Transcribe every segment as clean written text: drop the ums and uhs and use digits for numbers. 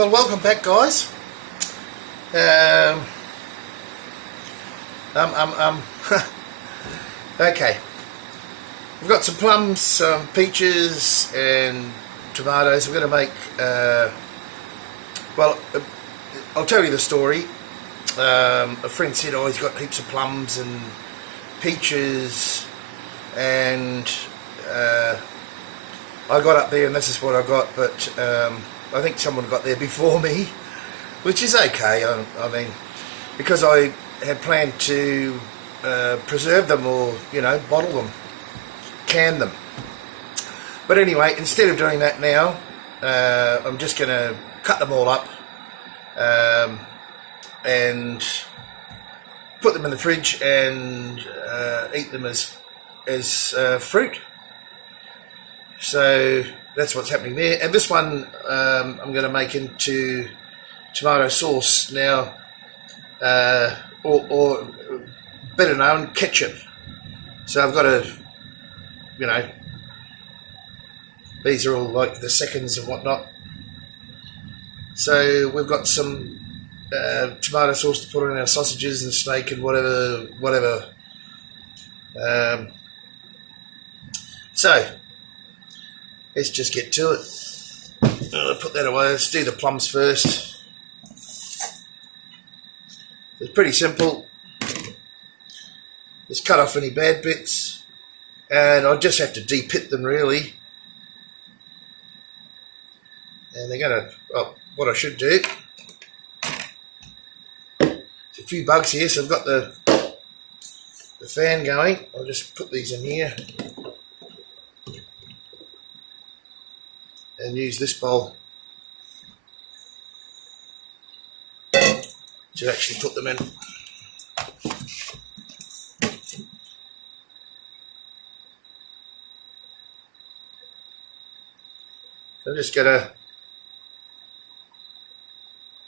Well, welcome back, guys. Okay, we've got some plums, some peaches, and tomatoes. We're going to make. I'll tell you the story. A friend said, "Oh, he's got heaps of plums and peaches," and I got up there, and this is what I got. But I think someone got there before me, which is okay. I mean, because I had planned to preserve them, or bottle them, can them. But anyway, instead of doing that now, I'm just going to cut them all up and put them in the fridge and eat them as fruit. So that's what's happening there. And this one I'm going to make into tomato sauce now, or better known, ketchup. So I've got these are all like the seconds and whatnot. So we've got some tomato sauce to put in our sausages and steak and whatever. So let's just get to it. I'll put that away. Let's do the plums first. It's pretty simple. Just cut off any bad bits, and I just have to de-pit them really. And they're going to, what I should do, there's a few bugs here, so I've got the fan going. I'll just put these in here and use this bowl to actually put them in. I'm just going to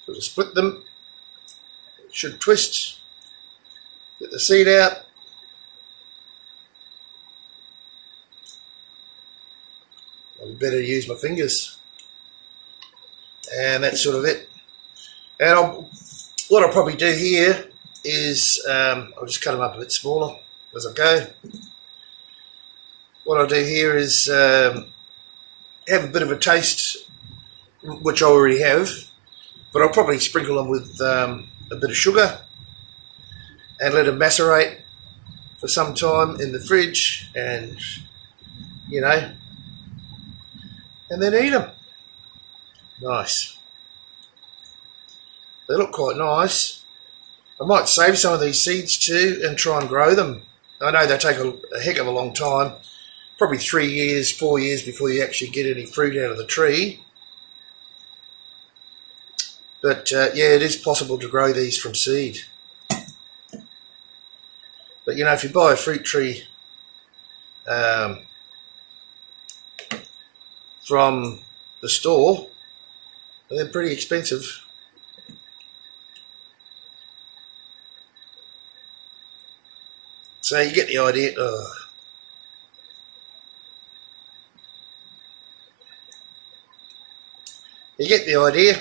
sort of split them. It should twist. Get the seed out. I better use my fingers. And that's sort of it. And what I'll probably do here is I'll just cut them up a bit smaller as I go. What I'll do here is have a bit of a taste, which I already have, but I'll probably sprinkle them with a bit of sugar and let them macerate for some time in the fridge, and and then eat them. Nice. They look quite nice. I might save some of these seeds too and try and grow them. I know they take a heck of a long time. Probably 3 years, 4 years before you actually get any fruit out of the tree. But yeah, it is possible to grow these from seed. But if you buy a fruit tree from the store, they're pretty expensive. So you get the idea. You get the idea.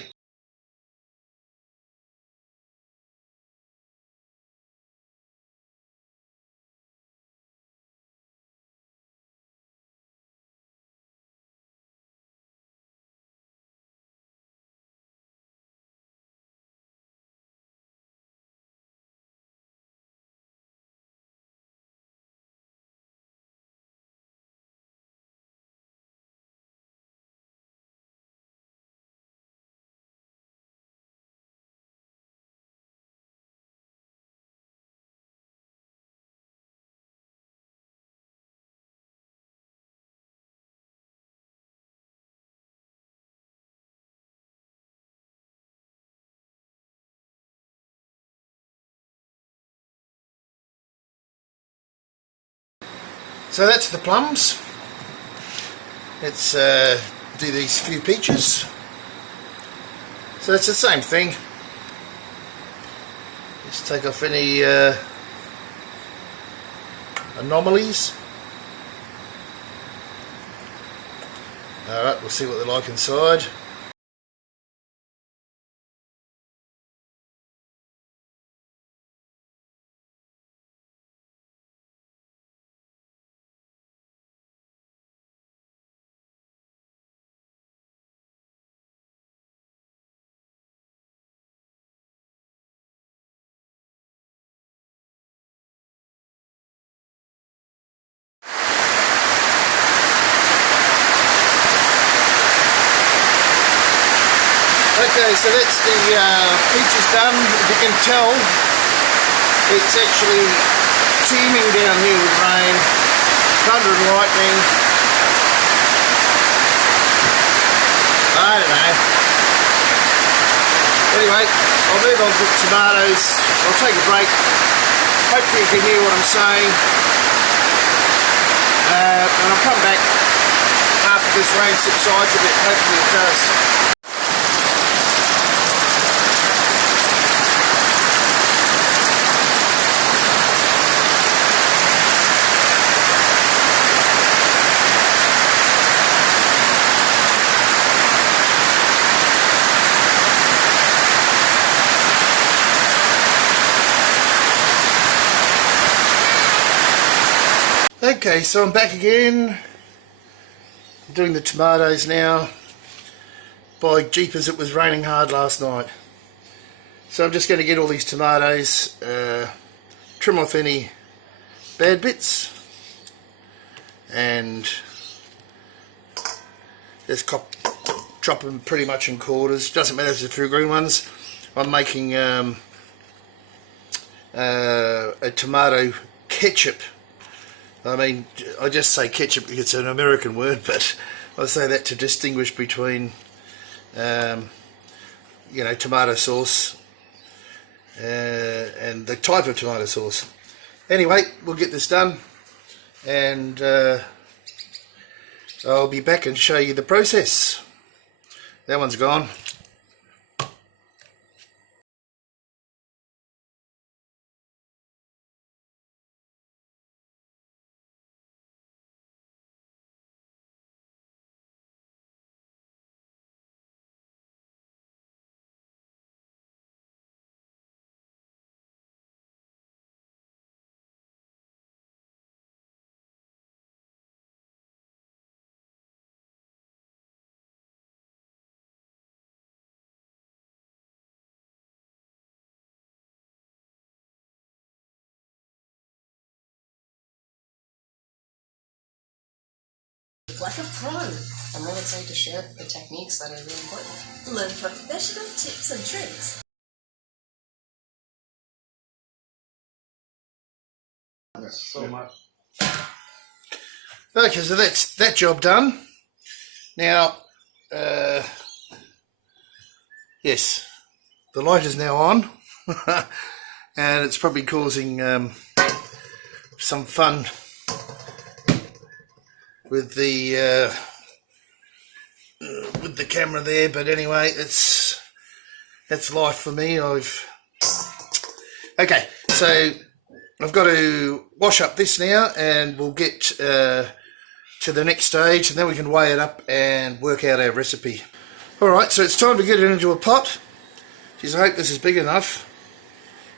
So that's the plums. Let's do these few peaches. So it's the same thing. Just take off any anomalies. Alright, we'll see what they're like inside. Okay, so that's the peaches done. If you can tell, it's actually teeming down here with rain, thunder and lightning. I don't know. Anyway, I'll move on to the tomatoes. I'll take a break. Hopefully you can hear what I'm saying. And I'll come back after this rain subsides a bit. Hopefully it does. Okay, so I'm back again, doing the tomatoes now. By jeepers, it was raining hard last night. So I'm just going to get all these tomatoes, trim off any bad bits, and just chop them pretty much in quarters. Doesn't matter if they're two green ones. I'm making a tomato ketchup. I mean, I just say ketchup because it's an American word, but I say that to distinguish between, you know, tomato sauce and the type of tomato sauce. Anyway, we'll get this done, and I'll be back and show you the process. That one's gone. Like a pro. I'm really excited to share the techniques that are really important. Learn professional tips and tricks. So much. Okay, so that's that job done. Now, yes, the light is now on, and it's probably causing some fun with the camera there, but anyway, that's life for me. Okay, so I've got to wash up this now, and we'll get to the next stage, and then we can weigh it up and work out our recipe. Alright, so it's time to get it into a pot. Geez, I hope this is big enough.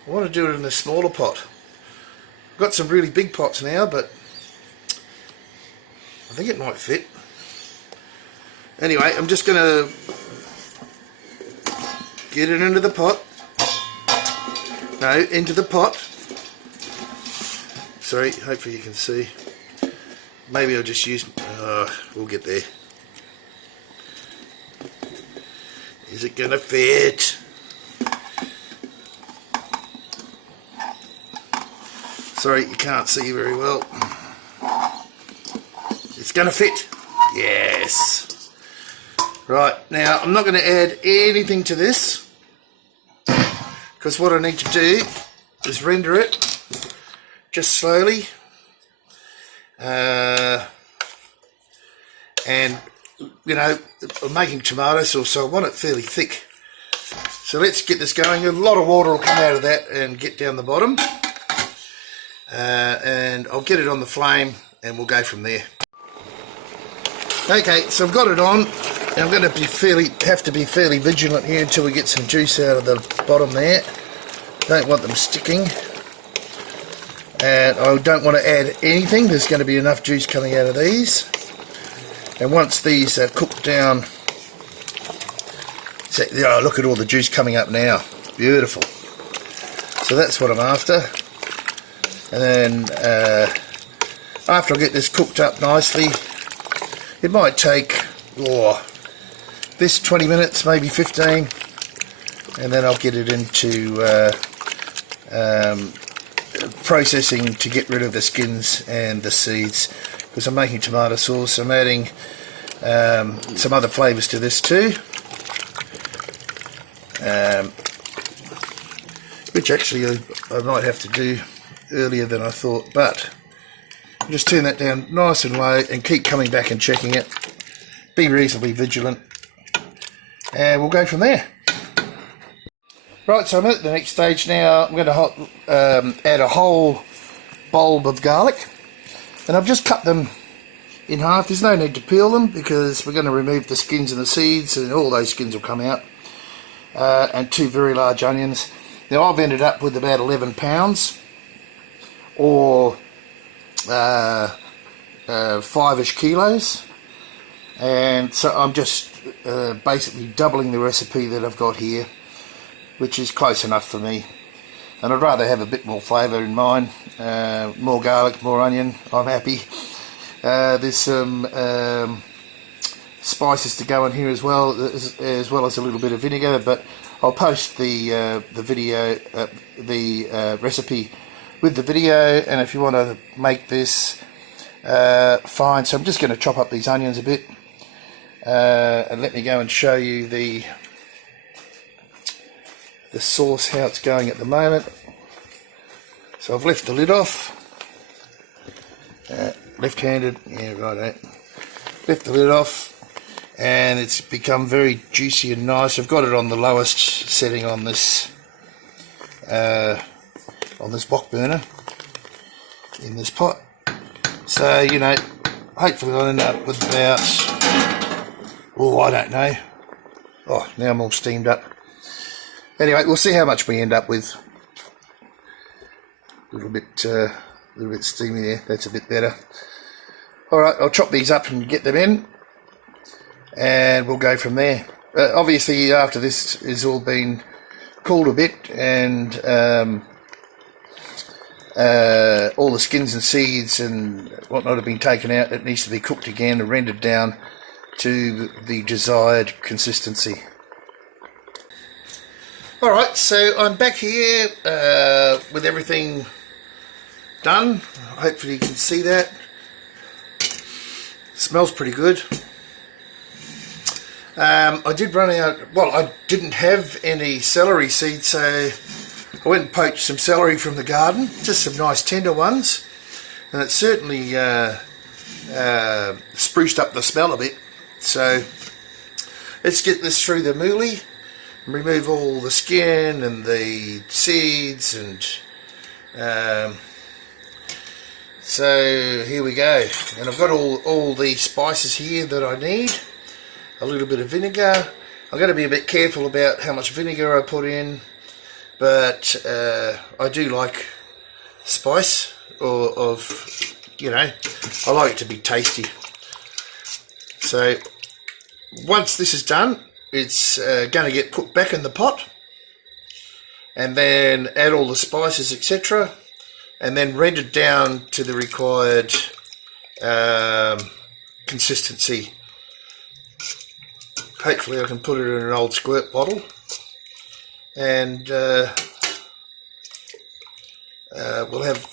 I want to do it in a smaller pot. I've got some really big pots now, but I think it might fit. Anyway, I'm just going to get it into the pot. No, into the pot. Sorry, hopefully you can see. Maybe I'll just use... we'll get there. Is it going to fit? Sorry, you can't see very well. It's going to fit. Yes. Right, now I'm not going to add anything to this, because what I need to do is render it just slowly, and you know, I'm making tomato sauce, so I want it fairly thick. So let's get this going. A lot of water will come out of that and get down the bottom, and I'll get it on the flame and we'll go from there. Okay, so I've got it on, and I'm going to have to be fairly vigilant here until we get some juice out of the bottom there. Don't want them sticking, and I don't want to add anything. There's going to be enough juice coming out of these, and once these are cooked down, oh, look at all the juice coming up now. Beautiful. So that's what I'm after. And then after I get this cooked up nicely, it might take this 20 minutes, maybe 15. and then I'll get it into processing to get rid of the skins and the seeds, because I'm making tomato sauce. I'm adding some other flavours to this too, which actually I might have to do earlier than I thought, but I'll just turn that down nice and low and keep coming back and checking it. Be reasonably vigilant, and we'll go from there. Right, so I'm at the next stage now. I'm going to add a whole bulb of garlic, and I've just cut them in half. There's no need to peel them because we're going to remove the skins and the seeds, and all those skins will come out. And 2 very large onions. Now I've ended up with about 11 pounds, or 5-ish kilos, and so I'm just basically doubling the recipe that I've got here, which is close enough for me, and I'd rather have a bit more flavour in mine. More garlic, more onion, I'm happy. There's some spices to go in here as well as a little bit of vinegar, but I'll post the video, the recipe with the video, and if you want to make this, fine. So I'm just going to chop up these onions a bit, and let me go and show you the sauce, how it's going at the moment. So I've left the lid off, left-handed, yeah, right, left the lid off, and it's become very juicy and nice. I've got it on the lowest setting on this wok burner in this pot, so you know, hopefully I'll end up with about, oh, I don't know, oh, now I'm all steamed up. Anyway, we'll see how much we end up with. A little bit steamy there. That's a bit better. All right, I'll chop these up and get them in, and we'll go from there. Obviously, after this has all been cooled a bit, and all the skins and seeds and whatnot have been taken out, it needs to be cooked again and rendered down to the desired consistency. Alright, so I'm back here with everything done. Hopefully you can see that. Smells pretty good. I did run out, well, I didn't have any celery seeds, so I went and poached some celery from the garden, just some nice tender ones, and it certainly spruced up the smell a bit. So let's get this through the moolie, remove all the skin and the seeds, and so here we go. And I've got all the spices here that I need. A little bit of vinegar. I'm going to be a bit careful about how much vinegar I put in, but I do like spice, or you know, I like it to be tasty. So once this is done, it's going to get put back in the pot, and then add all the spices, etc., and then rendered down to the required consistency. Hopefully I can put it in an old squirt bottle, and we'll have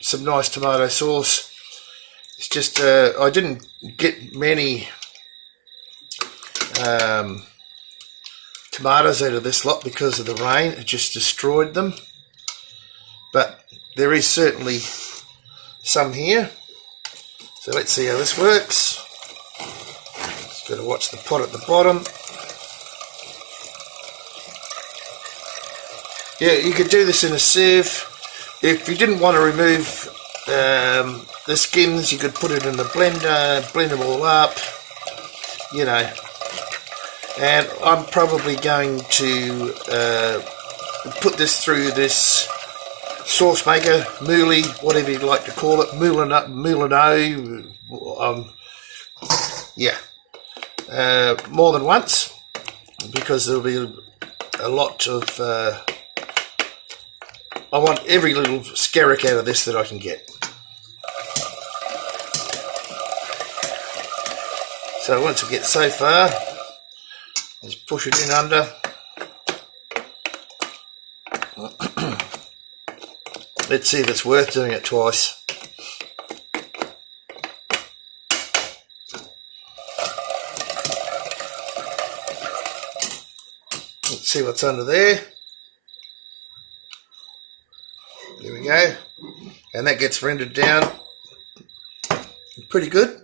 some nice tomato sauce. It's just I didn't get many tomatoes out of this lot because of the rain. It just destroyed them, but there is certainly some here, so let's see how this works. Just got to watch the pot at the bottom. Yeah, you could do this in a sieve. If you didn't want to remove the skins, you could put it in the blender, blend them all up, you know. And I'm probably going to put this through this sauce maker, moolie, whatever you'd like to call it, moulino, yeah, more than once, because there'll be a lot of, I want every little skerrick out of this that I can get. So once we get so far, just push it in under. Let's see if it's worth doing it twice. Let's see what's under there. There we go. And that gets rendered down pretty good.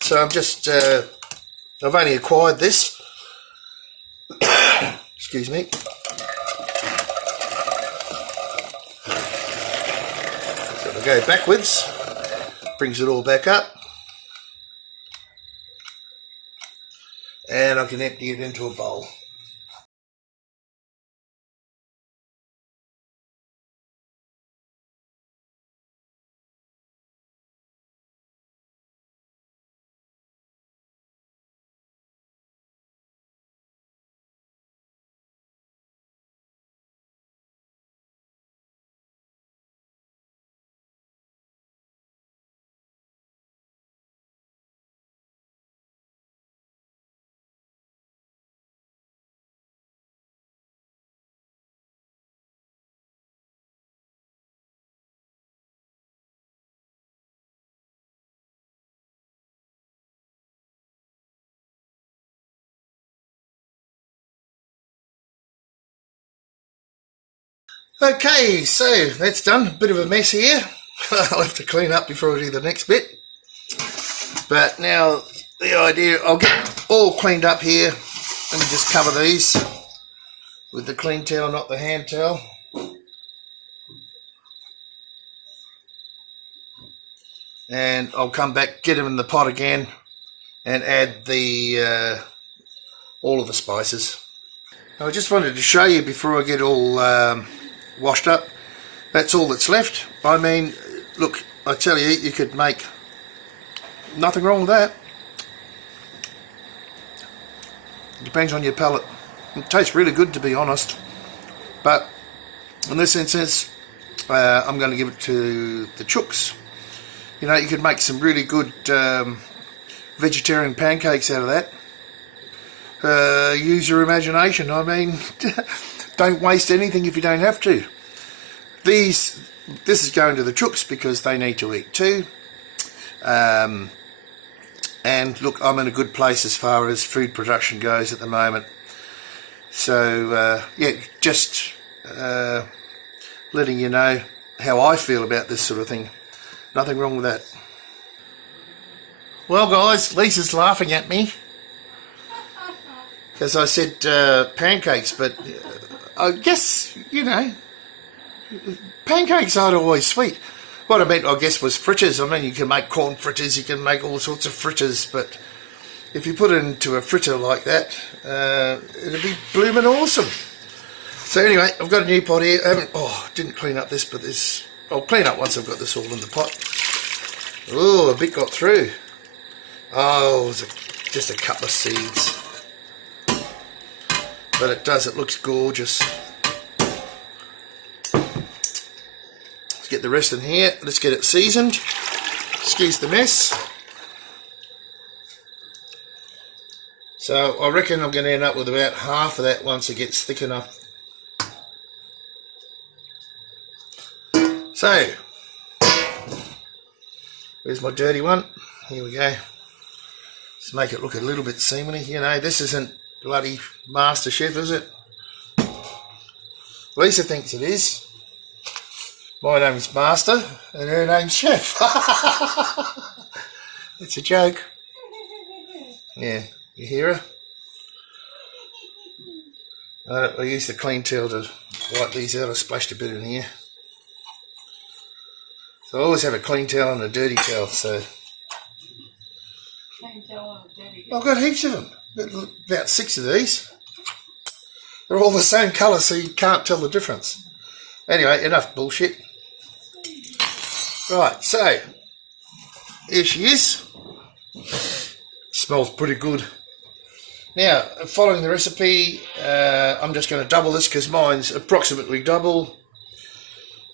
So I'm just, I've only acquired this. Excuse me. So I'll go backwards, brings it all back up. And I can empty it into a bowl. Okay, so that's done. A bit of a mess here. I'll have to clean up before I do the next bit. But now the idea, I'll get all cleaned up here. Let me just cover these with the clean towel, not the hand towel. And I'll come back, get them in the pot again, and add the all of the spices. I just wanted to show you before I get all washed up. That's all that's left. I mean, look, I tell you, you could make nothing wrong with that. It depends on your palate. It tastes really good, to be honest, but in this instance I'm going to give it to the chooks. You know, you could make some really good vegetarian pancakes out of that. Use your imagination. I mean, don't waste anything if you don't have to. This is going to the chooks because they need to eat too. And look, I'm in a good place as far as food production goes at the moment. So yeah, just letting you know how I feel about this sort of thing. Nothing wrong with that. Well guys, Lisa's laughing at me because I said pancakes, but I guess, you know, pancakes aren't always sweet. What I meant, I guess, was fritters. I mean, you can make corn fritters, you can make all sorts of fritters, but if you put it into a fritter like that, it'll be blooming awesome. So anyway, I've got a new pot here. Didn't clean up this, but this, I'll clean up once I've got this all in the pot. Oh, a bit got through. Oh, it was just a couple of seeds. But it does, it looks gorgeous. Let's get the rest in here. Let's get it seasoned. Excuse the mess. So I reckon I'm going to end up with about half of that once it gets thick enough. So, there's my dirty one. Here we go. Let's make it look a little bit seamlessy. You know, this isn't bloody Master Chef, is it? Lisa thinks it is. My name's Master and her name's Chef. It's a joke. Yeah, you hear her? I used the clean towel to wipe these out. I splashed a bit in here. So I always have a clean towel and a dirty towel. So I've got heaps of them. About 6 of these. They're all the same colour, so you can't tell the difference. Anyway, enough bullshit. Right, so here she is. Smells pretty good. Now, following the recipe, I'm just going to double this because mine's approximately double.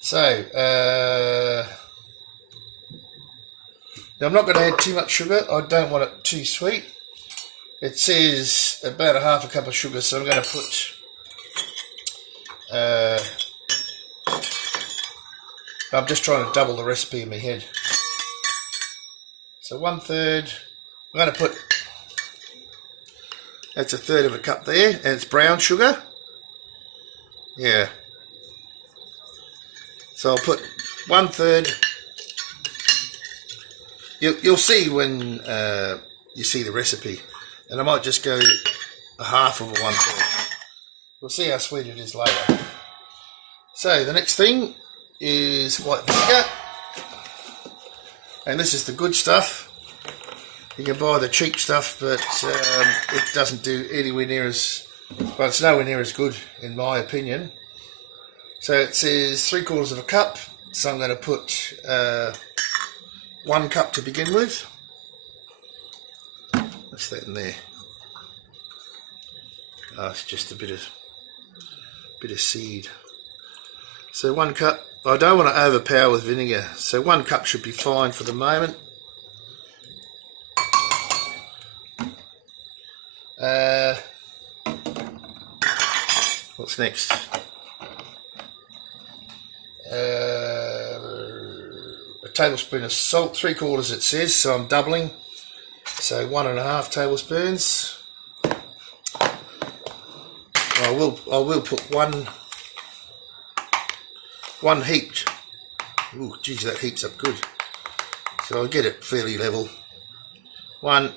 So, now I'm not going to add too much sugar. I don't want it too sweet. It says about a half a cup of sugar, so I'm going to put I'm just trying to double the recipe in my head. So 1/3, I'm going to put, that's 1/3 of a cup there, and it's brown sugar. Yeah. So I'll put 1/3. You'll see when you see the recipe, and I might just go a half of a 1/3. We'll see how sweet it is later. So the next thing is white vinegar, and this is the good stuff. You can buy the cheap stuff, but it doesn't do anywhere near as, well, it's nowhere near as good in my opinion. So it says 3/4 of a cup, so I'm going to put 1 cup to begin with. What's that in there? Oh, it's just a bit of seed. So 1 cup. I don't want to overpower with vinegar, so 1 cup should be fine for the moment. What's next? A tablespoon of salt, 3/4 it says, so I'm doubling. So 1.5 tablespoons. I will put one heaped. Ooh, geez, that heats up good. So I'll get it fairly level. 1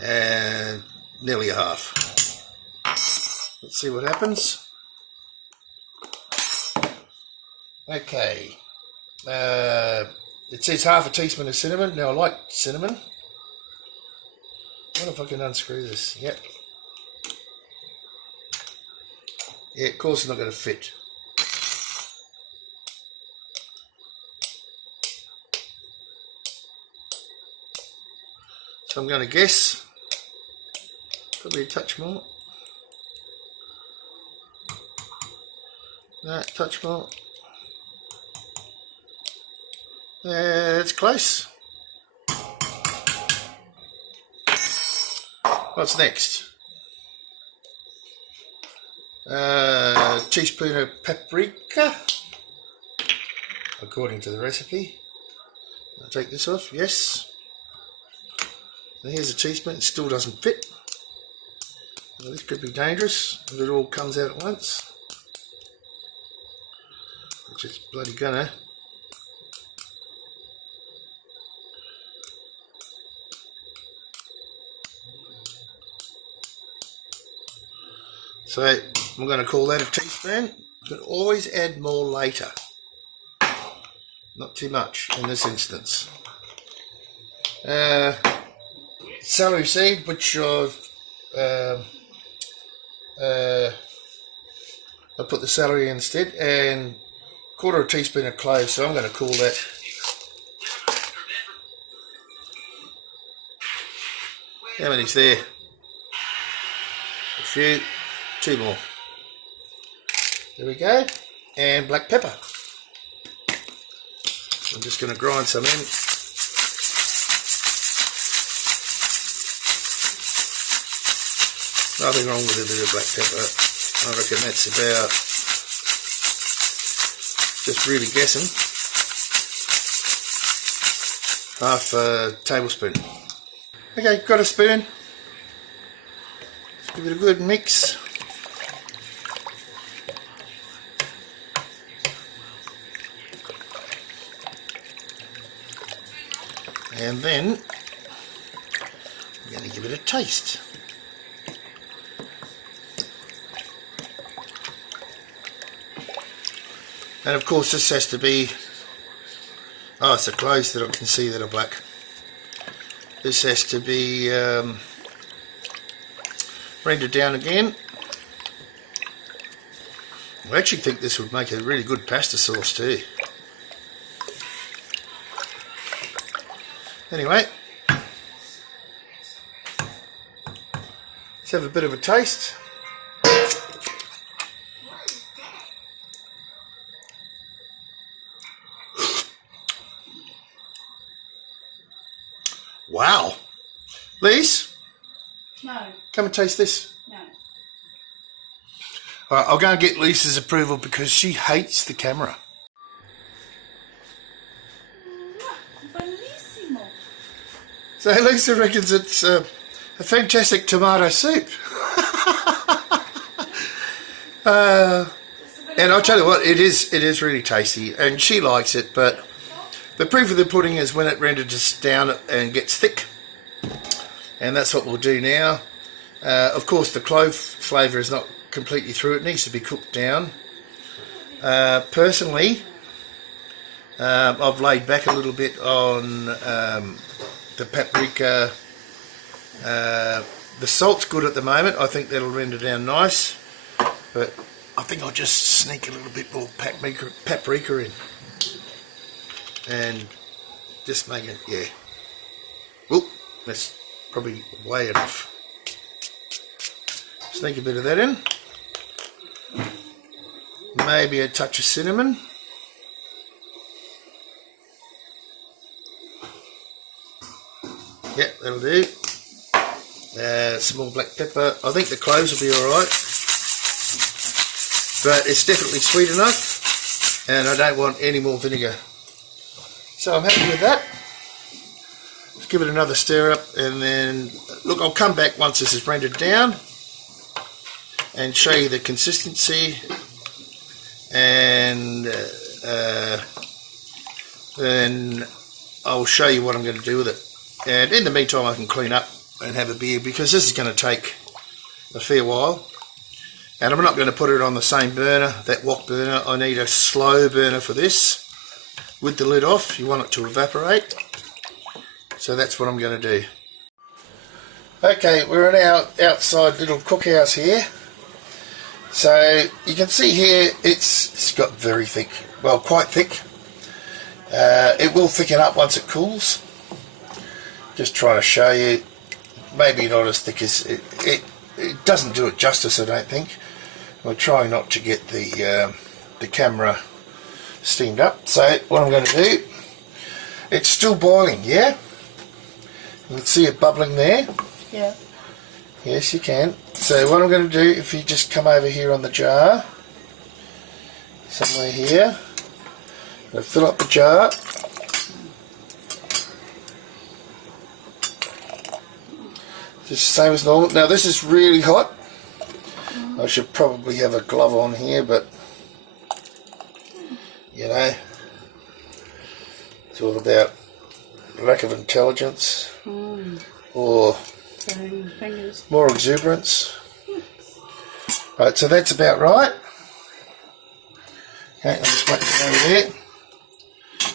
and nearly a half. Let's see what happens. Okay. It says half a teaspoon of cinnamon. Now I like cinnamon. I wonder if I can unscrew this. Yep. Yeah, of course it's not going to fit. So I'm going to guess probably a touch more. No, touch more. It's close. What's next? Teaspoon of paprika, according to the recipe. I'll take this off. Yes. And here's a teaspoon. It still doesn't fit. Well, this could be dangerous if it all comes out at once. Which it's bloody gonna. So I'm going to call that a teaspoon. You can always add more later. Not too much in this instance. Celery seed, which I put the celery instead, and 1/4 teaspoon of cloves. So I'm going to call that. How many's there? A few. 2 more. There we go. And black pepper. I'm just going to grind some in. Nothing wrong with a bit of black pepper. I reckon that's about, just really guessing, half a tablespoon. Okay, got a spoon. Let's give it a good mix. And then I'm going to give it a taste. And of course this has to be, oh, it's the cloves that I can see that are black. This has to be rendered down again. I actually think this would make a really good pasta sauce too. Anyway, let's have a bit of a taste. Wow. Lise? No. Come and taste this. No. Alright, I'll go and get Lisa's approval because she hates the camera. So Lisa reckons it's a fantastic tomato soup. And I'll tell you what, it is really tasty, and she likes it, but the proof of the pudding is when it renders down and gets thick, and that's what we'll do now. Of course, the clove flavour is not completely through, it needs to be cooked down. Personally, I've laid back a little bit on the paprika. The salt's good at the moment, I think that'll render down nice, but I think I'll just sneak a little bit more paprika in and just make it, yeah. Oop, that's probably way enough. Sneak a bit of that in. Maybe a touch of cinnamon. Yeah, that'll do. Some more black pepper. I think the cloves will be alright. But it's definitely sweet enough, and I don't want any more vinegar. So I'm happy with that. Let's give it another stir up, and then look, I'll come back once this is rendered down and show you the consistency, and then I'll show you what I'm going to do with it. And in the meantime, I can clean up and have a beer, because this is going to take a fair while. And I'm not going to put it on the same burner, that wok burner. I need a slow burner for this, with the lid off. You want it to evaporate. So that's what I'm going to do. Okay, we're in our outside little cookhouse here. So you can see here, it's got very thick, well, quite thick. It will thicken up once it cools. Just trying to show you, maybe not as thick as it doesn't do it justice, I don't think. We'll try not to get the camera steamed up. So what I'm going to do, it's still boiling, yeah? You can see it bubbling there. Yeah. Yes, you can. So what I'm going to do, if you just come over here on the jar, somewhere here, I'm going to fill up the jar. Just the same as normal. Now this is really hot. I should probably have a glove on here, but you know, it's all about lack of intelligence or more exuberance. Right, so that's about right. Okay, I'll just whack it over there.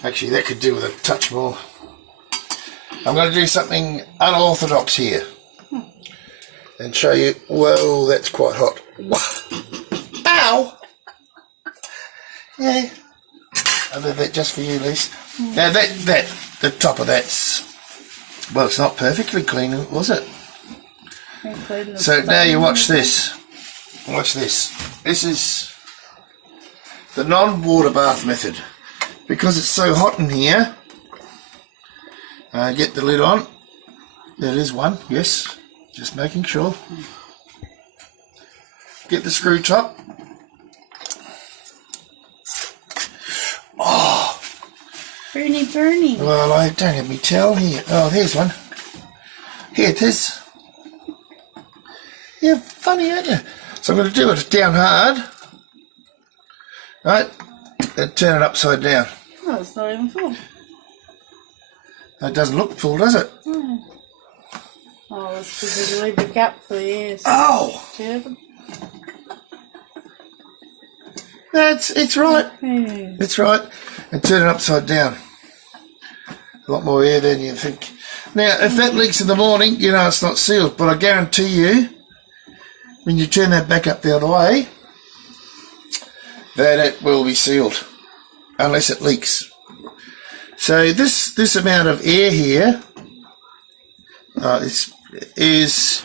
Actually, that could do with a touch more. I'm going to do something unorthodox here and show you. Whoa, that's quite hot. Ow! Yeah. I did that just for you, Lise. Now the top of that's, well, it's not perfectly clean, was it? So now you watch this. Watch this. This is the non-water bath method. Because it's so hot in here, get the lid on. There is one, yes. Just making sure. Get the screw top. Oh! Burny. Well, I don't have me towel here. Oh, there's one. Here it is. You're funny, aren't you? So I'm going to do it down hard. Right? And turn it upside down. Oh, it's not even full. It doesn't look full, does it? Hmm. Oh, it's because you leave the gap for the ears. Oh! It's right. Hmm. It's right. And turn it upside down. A lot more air than you think. Now, if that leaks in the morning, you know it's not sealed. But I guarantee you, when you turn that back up the other way, that it will be sealed. Unless it leaks. So this amount of air here is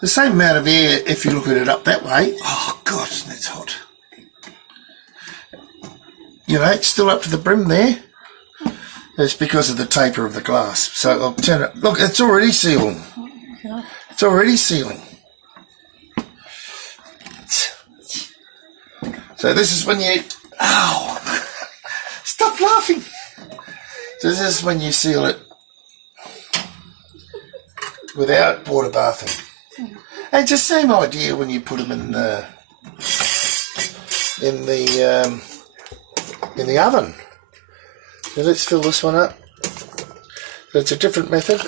the same amount of air if you look at it up that way. Oh, God, that's hot. You know, it's still up to the brim there. It's because of the taper of the glass. So I'll turn it. Look, it's already sealing. It's already sealing. So this is when you... Ow! Stop laughing! So this is when you seal it. without water bathing. And it's the same idea when you put them in the oven. So let's fill this one up. So it's a different method.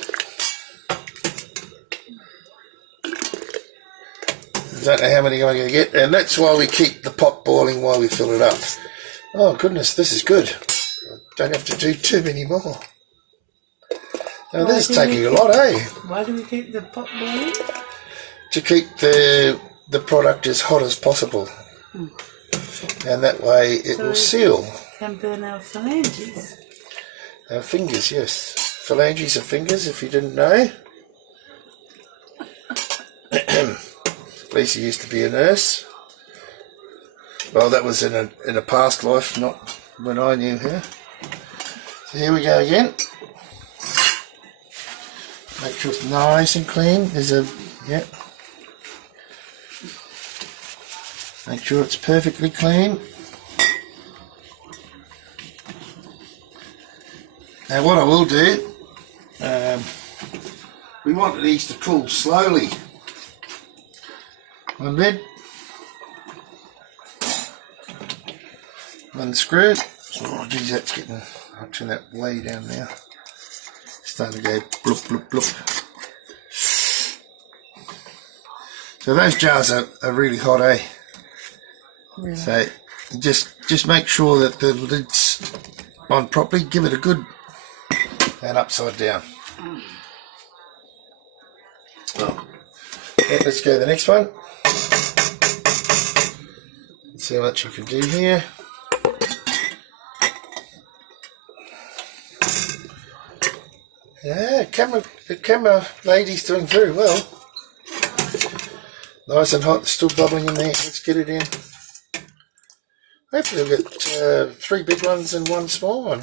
I don't know how many I'm going to get, and that's why we keep the pot boiling while we fill it up. Oh goodness, this is good. I don't have to do too many more. Now this is taking a lot, eh? Why do we keep the pot boiling? To keep the product as hot as possible. And that way it will seal. Can burn our phalanges. Our fingers, yes. Phalanges are fingers, if you didn't know. Lisa used to be a nurse. Well, that was in a past life, not when I knew her. So here we go again. Make sure it's nice and clean. Yep. Make sure it's perfectly clean. Now what I will do, we want these to cool slowly. One lid, one screw. Oh geez, that's getting up to that way down there. Starting to go bloop bloop bloop. So those jars are really hot, eh? Really? So just make sure that the lid's on properly. Give it a good and upside down. Oh. Yeah, let's go to the next one. Let's see how much I can do here. Yeah, the camera lady's doing very well. Nice and hot, still bubbling in there. Let's get it in. Hopefully we'll get 3 big ones and 1 small one.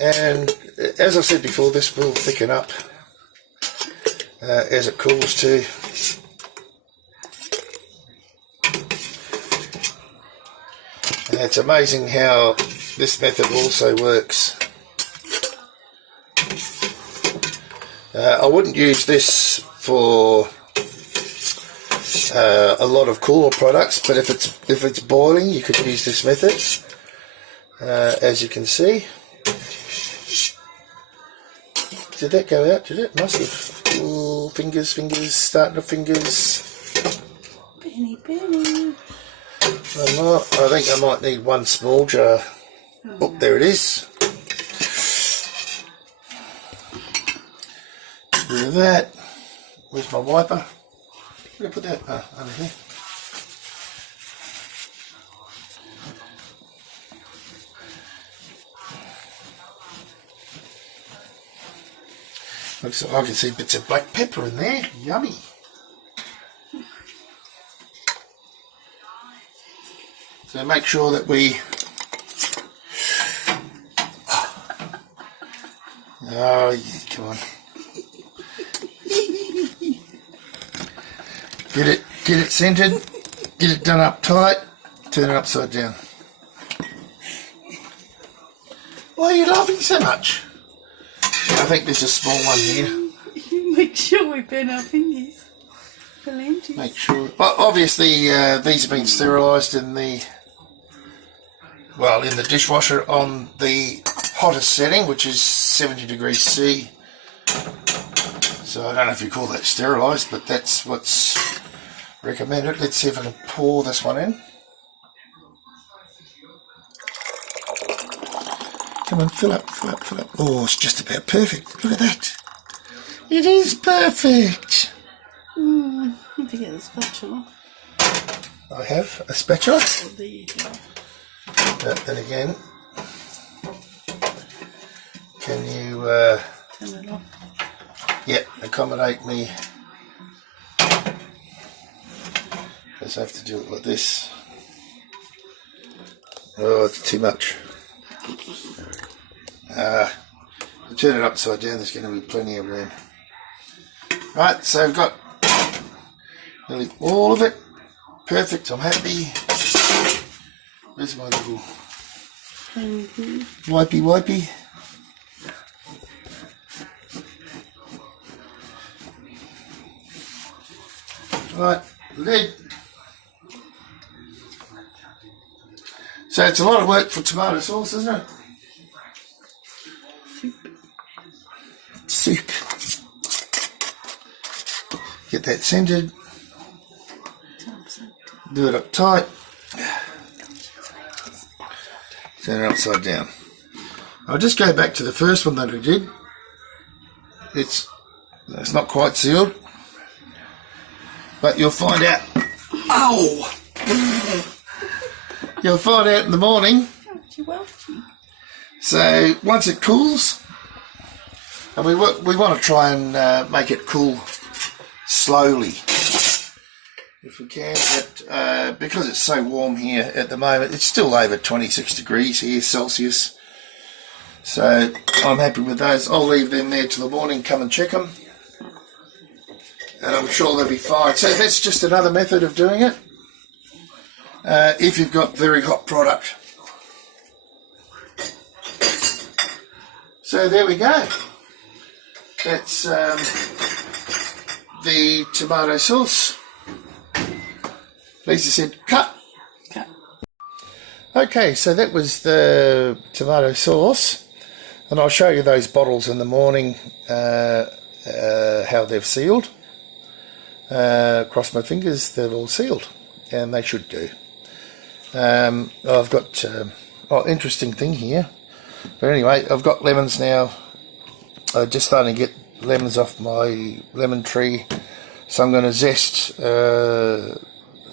And as I said before, this will thicken up as it cools too. And it's amazing how this method also works. I wouldn't use this for a lot of cooler products, but if it's boiling, you could use this method. As you can see. Did that go out? Did it? Must have. Ooh, fingers, starting to fingers. Penny. I think I might need 1 small jar. Oh, there it is. Get rid of that. Where's my wiper? Where did I put that? Under here. Looks like I can see bits of black pepper in there. Yummy. So make sure that we... Oh, come on. Get it centered. Get it done up tight. Turn it upside down. Why are you laughing so much? I think there's a small one here. Make sure we burn our fingers. Phalanges. Make sure. Well, obviously, these have been sterilised in the dishwasher on the hottest setting, which is 70 degrees C. So I don't know if you call that sterilised, but that's what's recommended. Let's see if I can pour this one in. Come on, fill up. Oh, it's just about perfect. Look at that. It is perfect. Need to get the spatula. I have a spatula. Oh, there you go. Then again, can you Turn it off. accommodate me? Because I have to do it like this. Oh, it's too much. Turn it upside down, there's going to be plenty of room. Right, so I've got nearly all of it. Perfect, I'm happy. Where's my little wipey? Right, lid. So it's a lot of work for tomato sauce, isn't it? Soup. Get that centered. Do it up tight. Turn it upside down. I'll just go back to the first one that I did. It's not quite sealed, but you'll find out. Oh! You'll find out in the morning. So once it cools, and we want to try and make it cool slowly if we can, but because it's so warm here at the moment, it's still over 26 degrees here Celsius, so I'm happy with those. I'll leave them there till the morning, come and check them, and I'm sure they'll be fine. So that's just another method of doing it if you've got very hot product. So there we go. That's the tomato sauce. Lisa said, cut. Okay, so that was the tomato sauce. And I'll show you those bottles in the morning, how they've sealed. Cross my fingers, they're all sealed. And they should do. I've got, interesting thing here. But anyway, I've got lemons now. I'm just starting to get lemons off my lemon tree. So I'm going to zest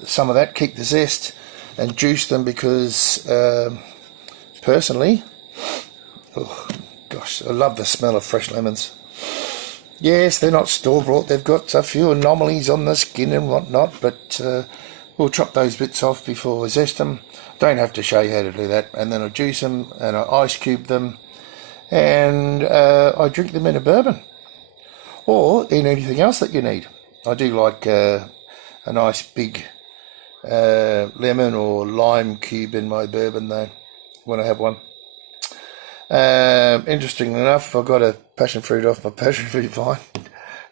some of that, keep the zest, and juice them because, personally, oh gosh, I love the smell of fresh lemons. Yes, they're not store-bought. They've got a few anomalies on the skin and whatnot, but we'll chop those bits off before I zest them. Don't have to show you how to do that. And then I juice them and I ice cube them, and I drink them in a bourbon or in anything else that you need. I do like a nice big lemon or lime cube in my bourbon though, when I have one. Interestingly enough, I got a passion fruit off my passion fruit vine.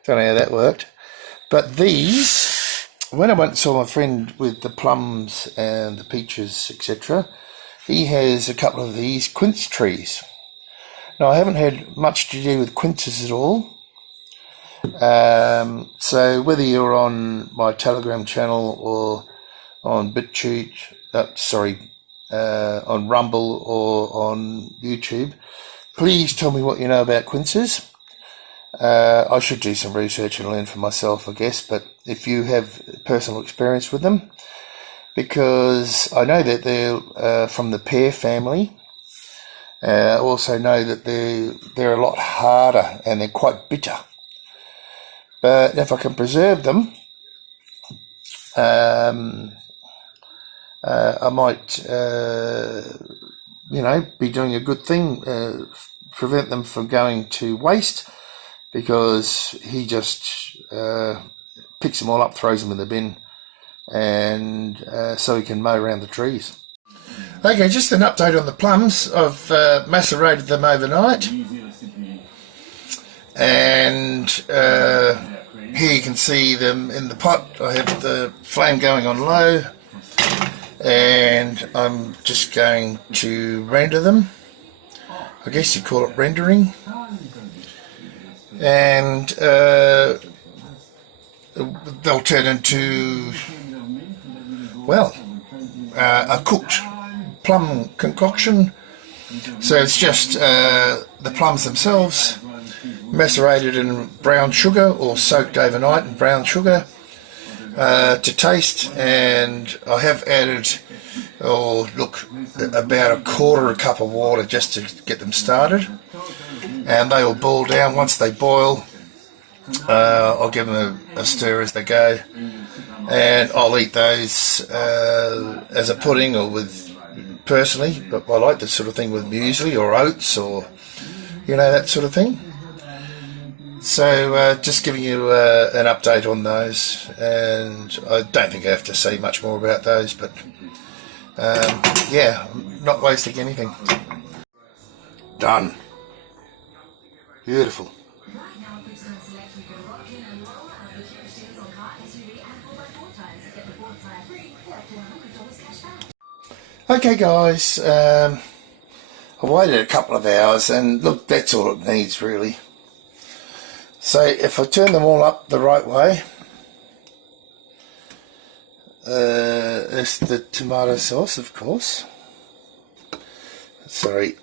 Don't know how that worked. But these, when I went and saw my friend with the plums and the peaches, etc., he has a couple of these quince trees. Now, I haven't had much to do with quinces at all. So whether you're on my Telegram channel or on BitChute, on Rumble or on YouTube, please tell me what you know about quinces. I should do some research and learn for myself, I guess, but if you have personal experience with them, because I know that they're from the pear family. I also know that they're a lot harder and they're quite bitter. But if I can preserve them, I might, be doing a good thing, prevent them from going to waste, because he just picks them all up, throws them in the bin, and so he can mow around the trees. Okay, just an update on the plums. I've macerated them overnight, and here you can see them in the pot. I have the flame going on low, and I'm just going to render them. I guess you call it rendering. And they'll turn into, well, a cooked plum concoction. So it's just the plums themselves macerated in brown sugar or soaked overnight in brown sugar to taste, and I have added about a quarter a cup of water just to get them started, and they will boil down. Once they boil, I'll give them a stir as they go, and I'll eat those as a pudding or with, personally, but I like this sort of thing with muesli or oats or that sort of thing. So just giving you an update on those, and I don't think I have to say much more about those, but yeah, I'm not wasting anything. Done. Beautiful. Okay guys, I waited a couple of hours and look, that's all it needs really. So if I turn them all up the right way, it's the tomato sauce, of course. Sorry,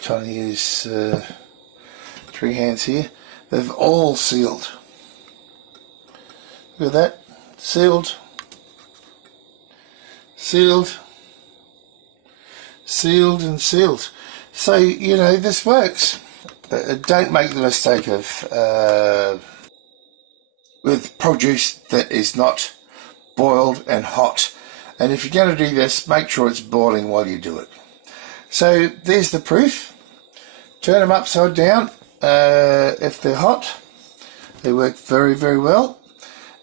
trying to use 3 hands here. They've all sealed. Look at that, sealed, sealed, sealed and sealed. So, you know, this works. Don't make the mistake of with produce that is not boiled and hot. And if you're going to do this, make sure it's boiling while you do it. So there's the proof. Turn them upside down. If they're hot, they work very, very well.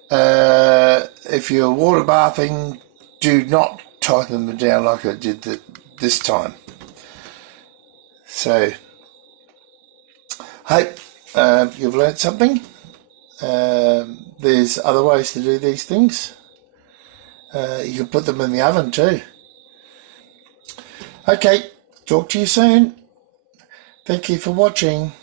If you're water bathing, do not tighten them down like I did this time. So, hope you've learnt something. There's other ways to do these things. You can put them in the oven too. Okay, talk to you soon. Thank you for watching.